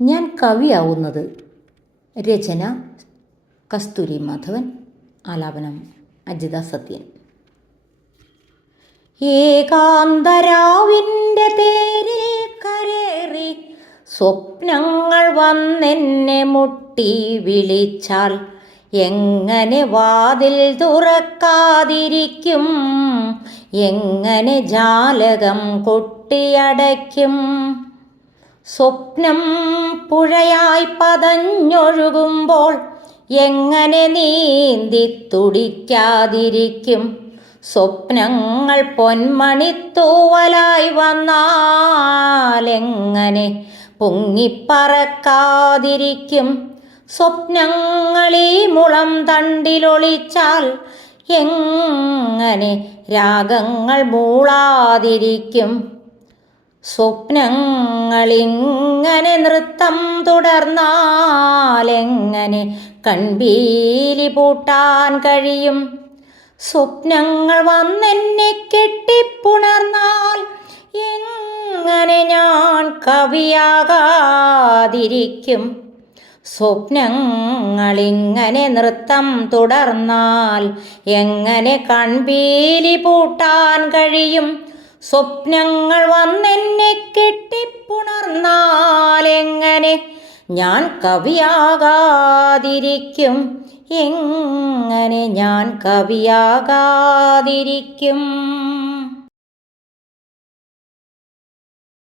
ഞാൻ കവിയാവുന്നത്. രചന കസ്തൂരി മാധവൻ. ആലാപനം അജിത സത്യൻ. ഏകാന്തരാവിൻ്റെ തേരിൽ കരേറി സ്വപ്നങ്ങൾ വന്നെന്നെ മുട്ടി വിളിച്ചാൽ എങ്ങനെ വാതിൽ തുറക്കാതിരിക്കും? എങ്ങനെ ജാലകം കൊട്ടിയടയ്ക്കും? സ്വപ്നം പുഴയായി പതഞ്ഞൊഴുകുമ്പോൾ എങ്ങനെ നീന്തി തുടിക്കാതിരിക്കും? സ്വപ്നങ്ങൾ പൊന്മണിത്തൂവലായി വന്നാലെങ്ങനെ പൊങ്ങിപ്പറക്കാതിരിക്കും? സ്വപ്നങ്ങളീ മുളം തണ്ടിലൊളിച്ചാൽ എങ്ങനെ രാഗങ്ങൾ മൂളാതിരിക്കും? സ്വപ്നങ്ങളിങ്ങനെ നൃത്തം തുടർന്നാലെങ്ങനെ കൺപീലി പൂട്ടാൻ കഴിയും? സ്വപ്നങ്ങൾ വന്നെന്നെ കെട്ടിപ്പുണർന്നാൽ എങ്ങനെ ഞാൻ കവിയാകാതിരിക്കും? സ്വപ്നങ്ങളിങ്ങനെ നൃത്തം തുടർന്നാൽ എങ്ങനെ കൺപീലി പൂട്ടാൻ കഴിയും? സ്വപ്നങ്ങൾ വന്നെന്നെ കെട്ടിപ്പുണർന്നാൽ എങ്ങനെ ഞാൻ കവിയാകാതിരിക്കും? എങ്ങനെ ഞാൻ കവിയാകാതിരിക്കും?